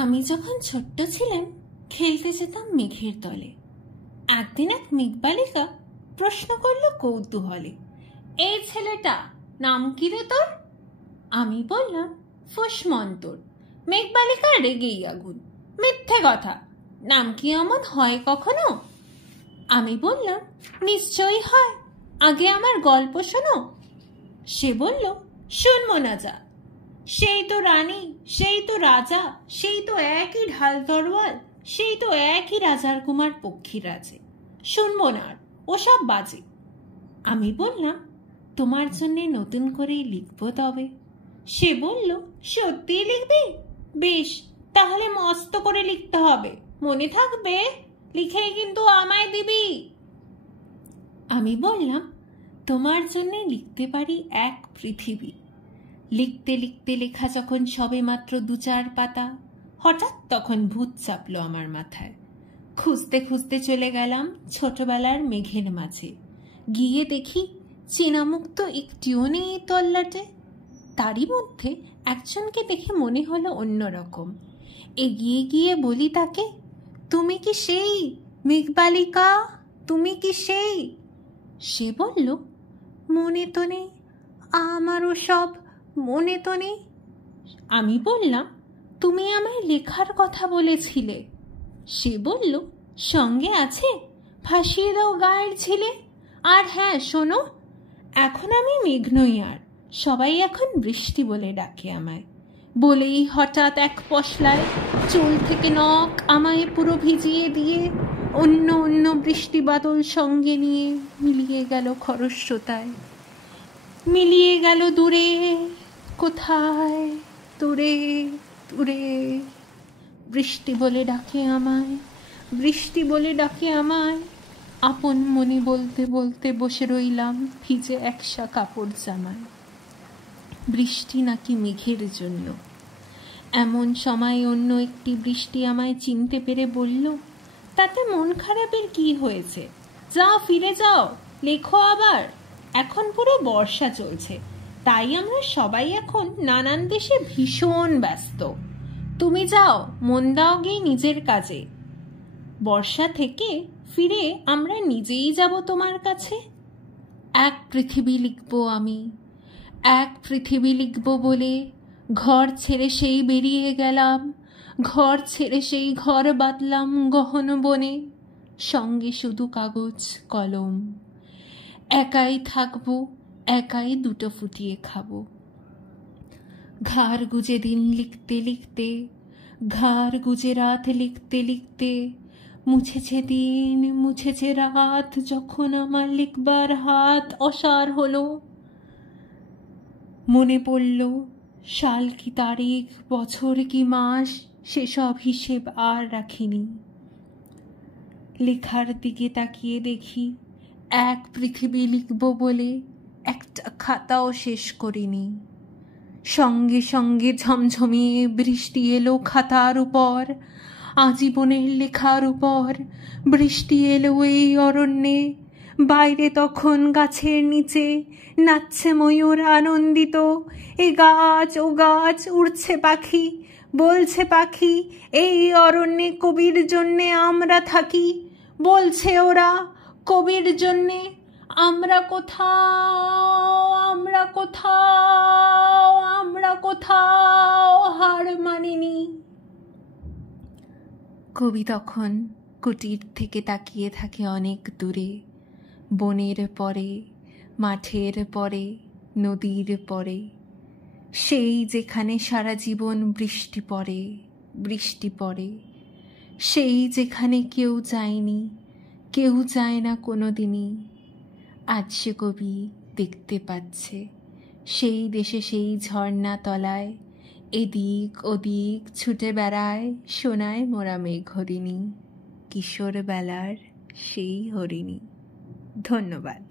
আমি যখন ছোট্ট ছিলাম খেলতে যেতাম মেঘের তলে। একদিন এক মেঘবালিকা প্রশ্ন করলো কৌতূহলে, এই ছেলেটা নাম কি রে তোর? আমি বললাম ফুসমন্তর। মেঘবালিকা রেগেই আগুন, মিথ্যে কথা, নাম কি এমন হয় কখনো? আমি বললাম নিশ্চয়ই হয়, আগে আমার গল্প শোনো। সে বলল শুনবো না যা, সেই তো রানী, সেই তো রাজা, সেই তো একই ঢাল তরোয়াল, সেই তো একই রাজার কুমার পক্ষীরাজে, শুনবো না আর, ওসব বাজে। আমি বললাম তোমার জন্য নতুন করেই লিখবো তবে। সে বলল সত্যিই লিখবি? বেশ, তাহলে মস্ত করে লিখতে হবে, মনে থাকবে, লিখেই কিন্তু আমায় দিবি। আমি বললাম তোমার জন্য লিখতে পারি এক পৃথিবী। লিখতে লিখতে লেখা যখন সবে মাত্র 2-4 পাতা, হঠাৎ তখন ভূত চাপলো আমার মাথায়। খুঁজতে খুঁজতে চলে গেলাম ছোটবেলার মেঘের মাঝে। গিয়ে দেখি চেনামুখ তো একটিও নেই এই তল্লাটে। তারই মধ্যে একজনকে দেখে মনে হলো অন্যরকম। এগিয়ে গিয়ে বলি তাকে, তুমি কি সেই মেঘবালিকা? তুমি কি সেই? সে বলল মনে তো নেই, আমারও সব মনে তো নেই। আমি বললাম তুমি আমায় লেখার কথা বলেছিলে। সে বলল সঙ্গে আছে, ভাসিয়ে দাও গায়ের ছিলে। আর হ্যাঁ শোনো, এখন আমি মেঘ নই আর, সবাই এখন বৃষ্টি বলে ডাকে আমায়। বলেই হঠাৎ এক পশলায় চুল থেকে নখ আমায় পুরো ভিজিয়ে দিয়ে অন্য অন্য বৃষ্টি বাদল সঙ্গে নিয়ে মিলিয়ে গেল খরস্রোতায়, মিলিয়ে গেল দূরে কোথায়, দূরে দূরে। বৃষ্টি বলে ডাকে আমায়, বৃষ্টি বলে ডাকে আমায়। আপন মনে বলতে বলতে বসে রইলাম ভিজে একসা কাপড় জামায়। বৃষ্টি নাকি মেঘের জন্য। এমন সময় অন্য একটি বৃষ্টি আমায় চিনতে পেরে বলল, তাতে মন খারাপের কি হয়েছে, যাও ফিরে যাও, লেখো আবার। এখন পুরো বর্ষা চলছে, তাই আমরা সবাই এখন নানান দেশে ভীষণ ব্যস্ত। তুমি যাও, মন দাও গিয়ে নিজের কাজে। বর্ষা থেকে ফিরে আমরা নিজেই যাব তোমার কাছে। এক পৃথিবী লিখব আমি, এক পৃথিবী লিখব বলে ঘর ছেড়ে সেই বেরিয়ে গেলাম। ঘর ছেড়ে সেই ঘর বাঁধলাম গহন বনে, সঙ্গে শুধু কাগজ কলম। একাই থাকবো, একাই দুটো ফুটিয়ে খাবো। ঘাড় গুজে দিন লিখতে লিখতে, ঘাড় গুজে রাত লিখতে লিখতে, মুছেছে দিন মুছেছে রাত, যখন আমার লিখবার হাত অসার হলো। মনে পড়ল সাল কি তারিখ, বছর কি মাস, সেসব হিসেব আর রাখিনি। লেখার দিকে তাকিয়ে দেখি এক পৃথিবী লিখব বলে একটা খাতাও শেষ করিনি। সঙ্গে সঙ্গে ঝমঝমিয়ে বৃষ্টি এলো খাতার উপর, আজীবনের লেখার উপর। বৃষ্টি এলো এই অরণ্যে, বাইরে তখন গাছের নিচে নাচছে ময়ূর আনন্দিত। এ গাছ ও গাছ, উড়ছে পাখি, বলছে পাখি এই অরণ্যে কবির জন্যে আমরা থাকি। বলছে ওরা কবির জন্যে আমরা কোথাও, আমরা কোথাও, আমরা কোথাও হার মানিনি। কবি তখন কুটির থেকে তাকিয়ে থাকে অনেক দূরে, বনের পরে, মাঠের পরে, নদীর পরে, সেই যেখানে সারা জীবন বৃষ্টি পড়ে, বৃষ্টি পড়ে, সেই যেখানে কেউ যায়নি, কেউ যায় না কোনো দিনই। আজ সে কবি দেখতে পাচ্ছে সেই দেশে সেই ঝর্ণা তলায় এদিক ওদিক ছুটে বেড়ায় সোনায় মোরা মেঘ হরিণী, কিশোর বেলার সেই হরিণী। ধন্যবাদ।